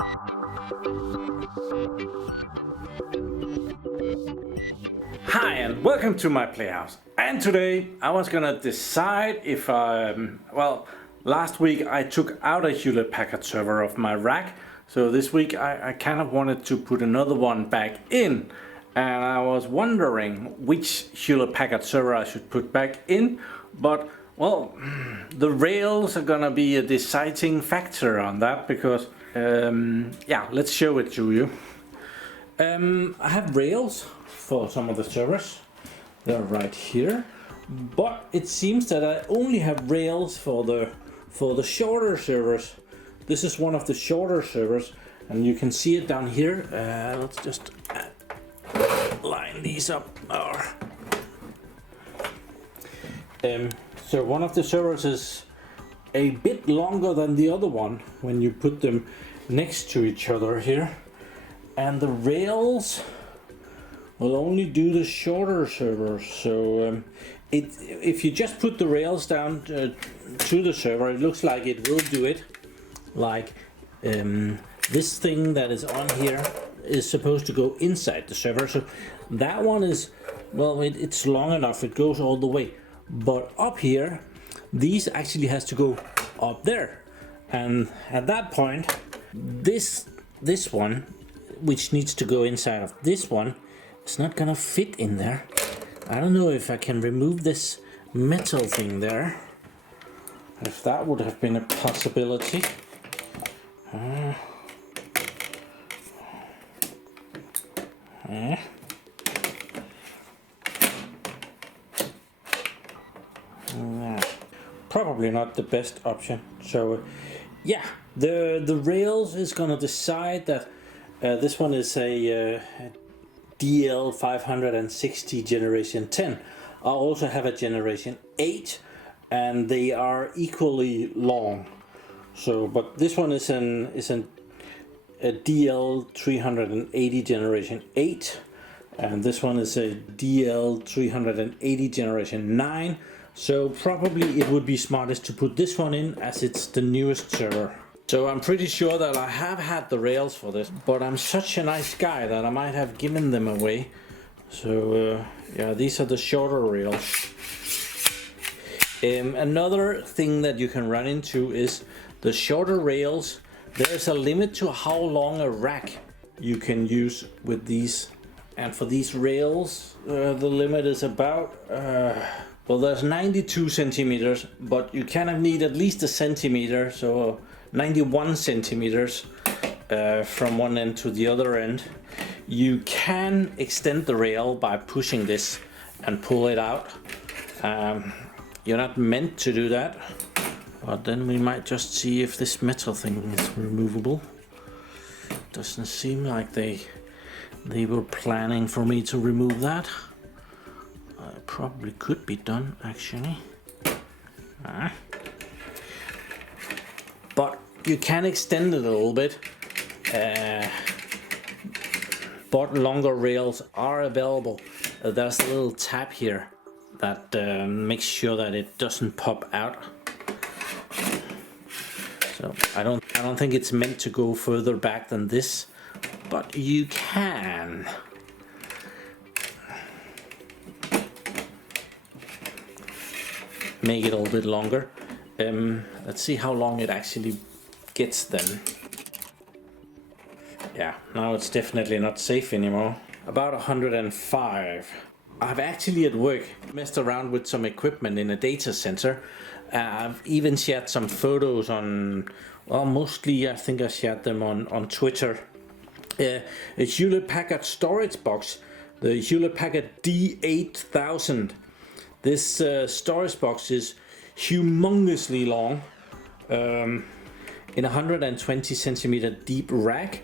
Hi and welcome to my PlayHouse. And today I was gonna decide if last week I took out a Hewlett-Packard server of my rack. So this week I kind of wanted to put another one back in. And I was wondering which Hewlett-Packard server I should put back in. But well, the rails are gonna be a deciding factor on that because yeah, let's show it to you. I have rails for some of the servers. They're right here, but it seems that I only have rails for the shorter servers. This is one of the shorter servers, and you can see it down here. Let's just line these up. So one of the servers is a bit longer than the other one when you put them next to each other here, and the rails will only do the shorter servers. So if you just put the rails down to the server, it looks like it will do it. Like this thing that is on here is supposed to go inside the server. So that one is, well, it's long enough, it goes all the way. But up here, these actually has to go up there. And at that point, this one, which needs to go inside of this one, it's not gonna fit in there. I don't know if I can remove this metal thing there. If that would have been a possibility. Probably not the best option. So yeah, the rails is gonna decide that this one is a DL560 generation 10. I also have a generation 8, and they are equally long. So, but this one is a DL380 generation 8, and this one is a DL380 generation 9. So probably it would be smartest to put this one in, as it's the newest server. So I'm pretty sure that I have had the rails for this, but I'm such a nice guy that I might have given them away. So yeah, these are the shorter rails. Another thing that you can run into is the shorter rails. There's a limit to how long a rack you can use with these. And for these rails, the limit is about, well, there's 92 centimeters, but you kind of need at least a centimeter. So 91 centimeters from one end to the other end. You can extend the rail by pushing this and pull it out. You're not meant to do that, but then we might just see if this metal thing is removable. Doesn't seem like they were planning for me to remove that. It probably could be done actually. But you can extend it a little bit, but longer rails are available. There's a little tab here that makes sure that it doesn't pop out. So I don't think it's meant to go further back than this, but you can. Make it a little bit longer. Let's see how long it actually gets then. Yeah, now it's definitely not safe anymore. About 105. I've actually at work messed around with some equipment in a data center. I've even shared some photos on, well, mostly I think I shared them on Twitter. A Hewlett-Packard storage box, the Hewlett-Packard D8000. This storage box is humongously long, in a 120 centimeter deep rack.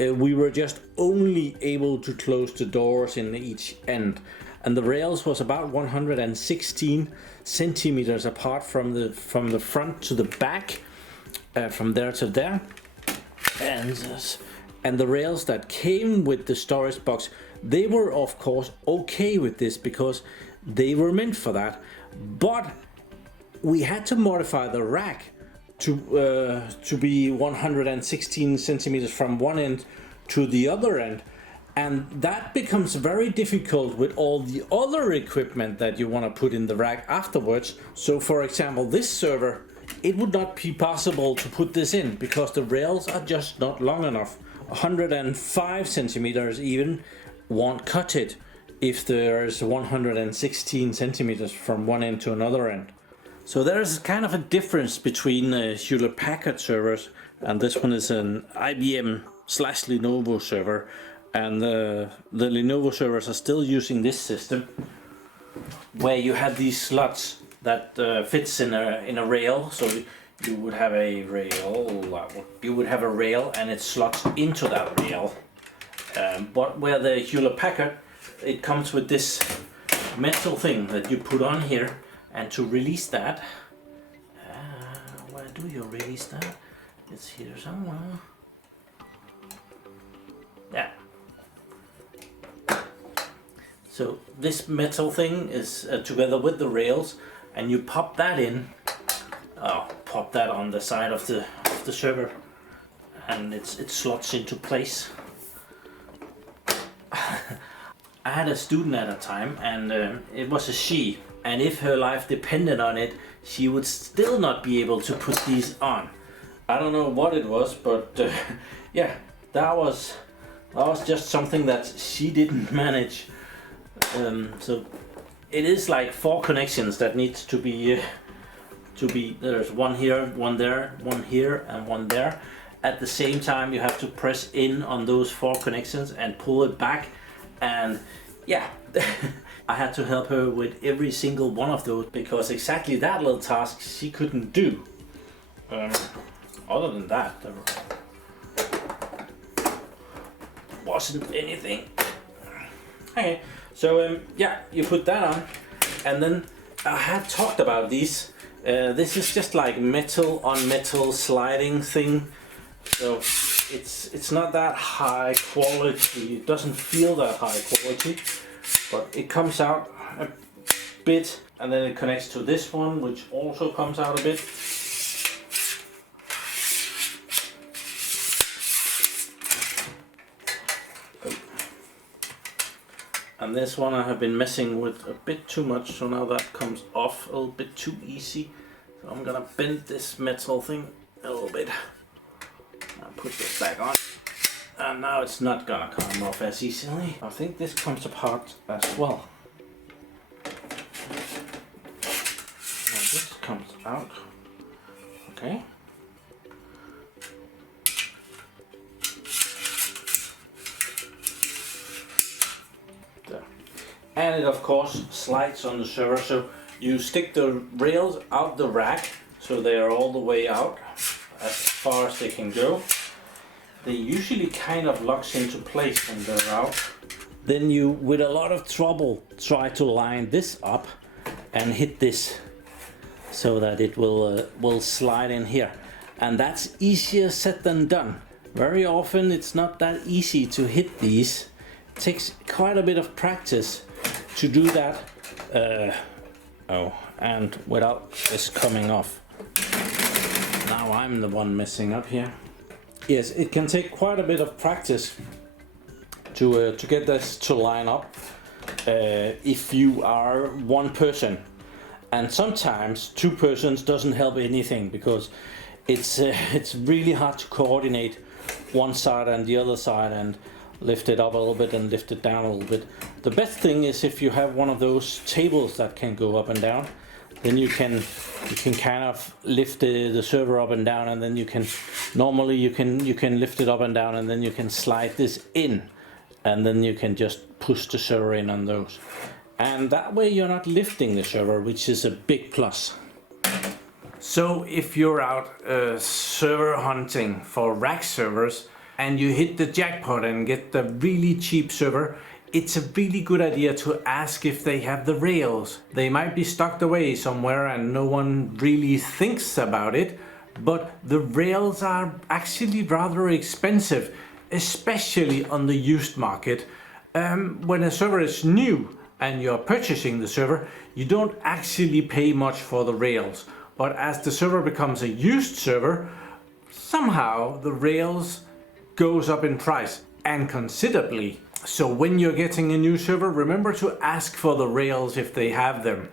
We were just only able to close the doors in each end, and the rails was about 116 centimeters apart from the front to the back, from there to there, and the rails that came with the storage box, they were of course okay with this because they were meant for that, but we had to modify the rack to be 116 centimeters from one end to the other end. And that becomes very difficult with all the other equipment that you want to put in the rack afterwards. So for example, this server, it would not be possible to put this in because the rails are just not long enough. 105 centimeters even won't cut it if there's 116 centimeters from one end to another end. So there's kind of a difference between Hewlett-Packard servers, and this one is an IBM/Lenovo server, and the Lenovo servers are still using this system where you have these slots that fits in a rail. So you would have a rail, and it slots into that rail. But where the Hewlett-Packard, it comes with this metal thing that you put on here, and to release that, where do you release that? It's here somewhere. Yeah. So this metal thing is together with the rails, and you pop that in. Pop that on the side of the server, and it slots into place. I had a student at a time, and it was a she, and if her life depended on it, she would still not be able to put these on. I don't know what it was, but yeah, that was just something that she didn't manage. So it is like 4 connections that needs to be there's one here, one there, one here, and one there. At the same time, you have to press in on those 4 connections and pull it back, and yeah. I had to help her with every single one of those because exactly that little task she couldn't do. Other than that, there wasn't anything. Okay, so yeah, you put that on, and then I have talked about these. This is just like metal on metal sliding thing, so it's not that high quality. It doesn't feel that high quality, but it comes out a bit, and then it connects to this one, which also comes out a bit. And this one I have been messing with a bit too much, so now that comes off a little bit too easy. So I'm gonna bend this metal thing a little bit. I'll put this back on. And now it's not gonna come off as easily. I think this comes apart as well. Now this comes out. Okay. There. And it of course slides on the server, so you stick the rails out the rack so they are all the way out as far as they can go. They usually kind of locks into place when they're out. Then you, with a lot of trouble, try to line this up and hit this so that it will slide in here. And that's easier said than done. Very often it's not that easy to hit these. It takes quite a bit of practice to do that. And without this coming off. Now I'm the one messing up here. Yes, it can take quite a bit of practice to get this to line up if you are one person. And sometimes 2 persons doesn't help anything because it's really hard to coordinate one side and the other side and lift it up a little bit and lift it down a little bit. The best thing is if you have one of those tables that can go up and down, then you can kind of lift the server up and down, and then you can lift it up and down, and then you can slide this in, and then you can just push the server in on those, and that way you're not lifting the server, which is a big plus. So if you're out server hunting for rack servers and you hit the jackpot and get the really cheap server, it's a really good idea to ask if they have the rails. They might be stocked away somewhere and no one really thinks about it, but the rails are actually rather expensive, especially on the used market. When a server is new and you're purchasing the server, you don't actually pay much for the rails. but as the server becomes a used server, somehow the rails goes up in price, and considerably. So when you're getting a new server, remember to ask for the rails if they have them.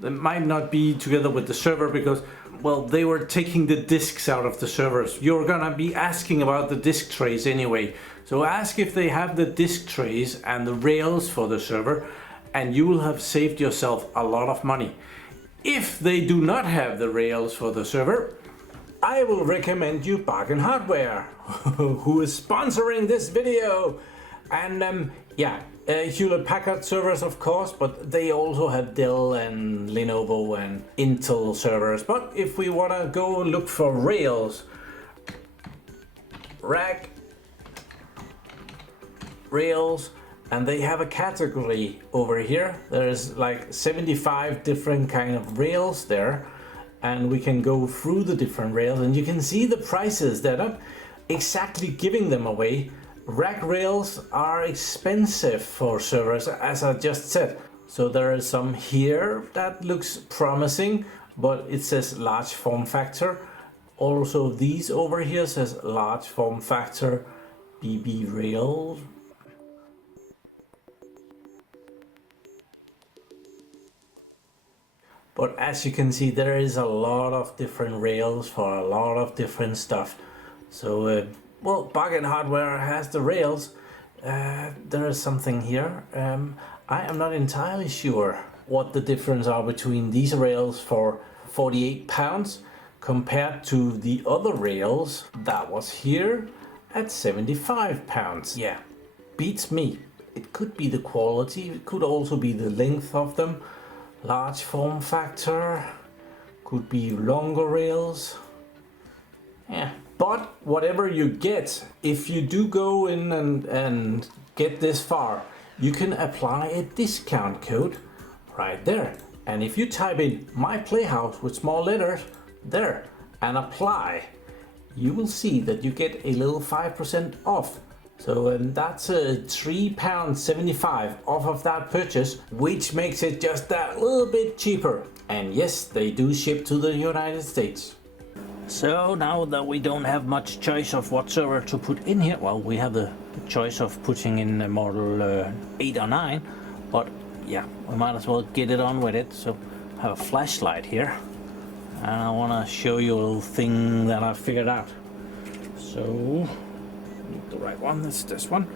They might not be together with the server because, well, they were taking the disks out of the servers. You're gonna be asking about the disk trays anyway. So ask if they have the disk trays and the rails for the server, and you will have saved yourself a lot of money. If they do not have the rails for the server, I will recommend you Bargain Hardware, who is sponsoring this video. And yeah, Hewlett-Packard servers, of course, but they also have Dell and Lenovo and Intel servers. But if we want to go look for rails, rack rails, and they have a category over here. There's like 75 different kind of rails there, and we can go through the different rails and you can see the prices. They're not exactly giving them away. Rack rails are expensive for servers, as I just said. So there are some here that looks promising, but it says large form factor. Also these over here says large form factor BB rail. But as you can see, there is a lot of different rails for a lot of different stuff. So well, Bargain Hardware has the rails. There is something here. I am not entirely sure what the difference are between these rails for £48 compared to the other rails that was here at £75. Yeah, beats me. It could be the quality, it could also be the length of them. Large form factor, could be longer rails. Yeah, but whatever you get, if you do go in and get this far, you can apply a discount code right there. And if you type in my PlayHouse with small letters there and apply, you will see that you get a little 5% off. So that's £3.75 off of that purchase, which makes it just that little bit cheaper. And yes, they do ship to the United States. So now that we don't have much choice of what server to put in here, well, we have the choice of putting in the model 8 or 9, but yeah, we might as well get it on with it. So I have a flashlight here, and I want to show you a little thing that I figured out. So the right one, that's this one.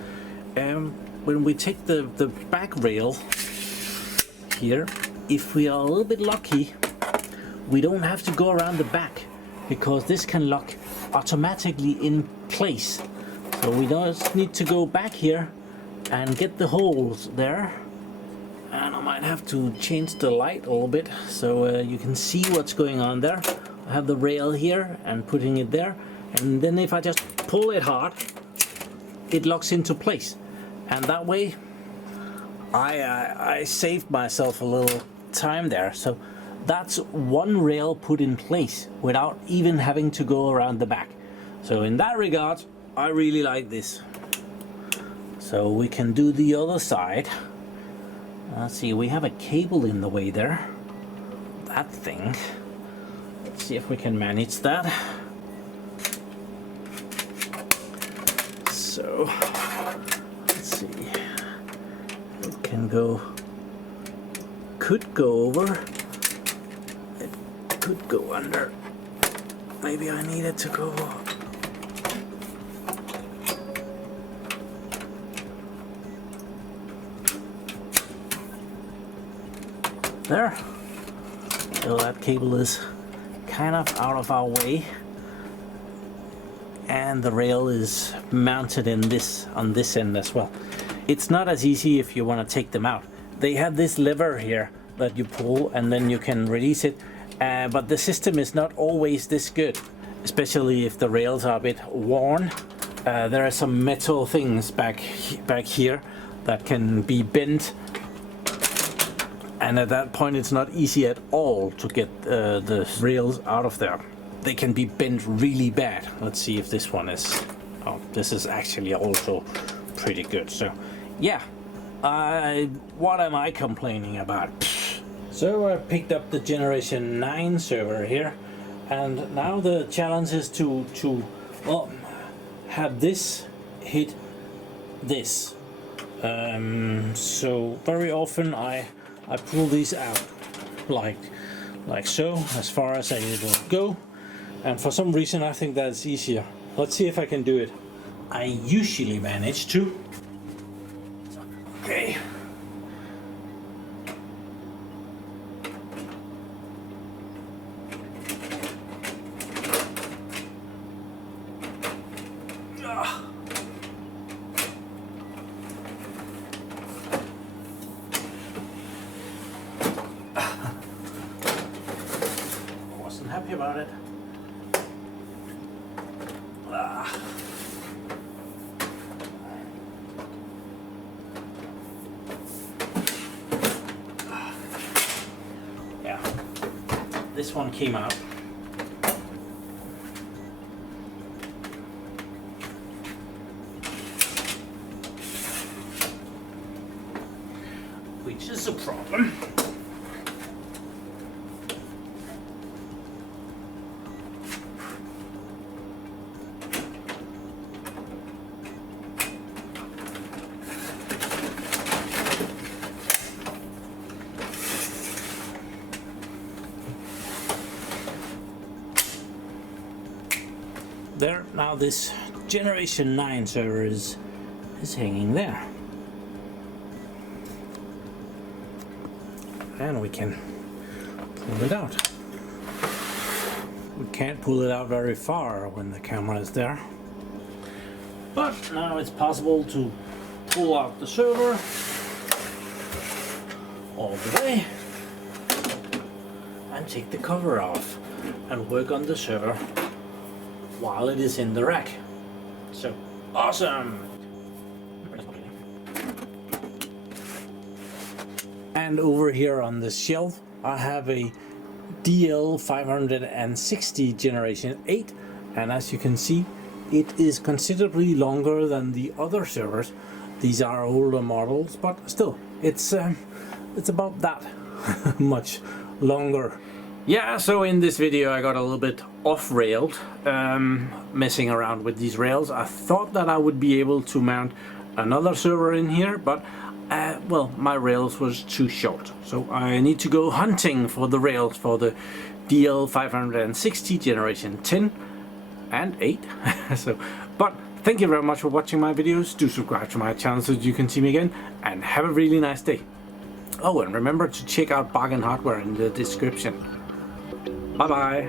When we take the back rail here, if we are a little bit lucky, we don't have to go around the back, because this can lock automatically in place. So we just need to go back here and get the holes there. And I might have to change the light a little bit so you can see what's going on there. I have the rail here and putting it there, and then if I just pull it hard, it locks into place, and that way I saved myself a little time there. So that's one rail put in place without even having to go around the back. So in that regard, I really like this. So we can do the other side. Let's see, we have a cable in the way there. That thing. Let's see if we can manage that. So let's see, it can go, could go over, it could go under. Maybe I need it to go there. So that cable is kind of out of our way, and the rail is mounted in this on this end as well. It's not as easy if you want to take them out. They have this lever here that you pull and then you can release it, but the system is not always this good, especially if the rails are a bit worn. There are some metal things back here that can be bent, and at that point it's not easy at all to get the rails out of there. They can be bent really bad. Let's see if this one is... Oh, this is actually also pretty good. So, yeah. What am I complaining about? So I picked up the Generation 9 server here, and now the challenge is to well, have this hit this. So very often I pull these out like so, as far as I will go, and for some reason I think that's easier. Let's see if I can do it. I usually manage to. Okay. Wasn't happy about it. Yeah, this one came out. Which is a problem. There, now this Generation 9 server is hanging there. And we can pull it out. We can't pull it out very far when the camera is there. But now it's possible to pull out the server all the way and take the cover off and work on the server while it is in the rack. So awesome! And over here on the shelf I have a DL560 Generation 8, and as you can see it is considerably longer than the other servers. These are older models, but still it's about that much longer. Yeah, so in this video I got a little bit off-railed, messing around with these rails. I thought that I would be able to mount another server in here, but well, my rails was too short. So I need to go hunting for the rails for the DL560 Generation 10 and 8. But thank you very much for watching my videos. Do subscribe to my channel so that you can see me again, and have a really nice day. Oh, and remember to check out Bargain Hardware in the description. Bye bye.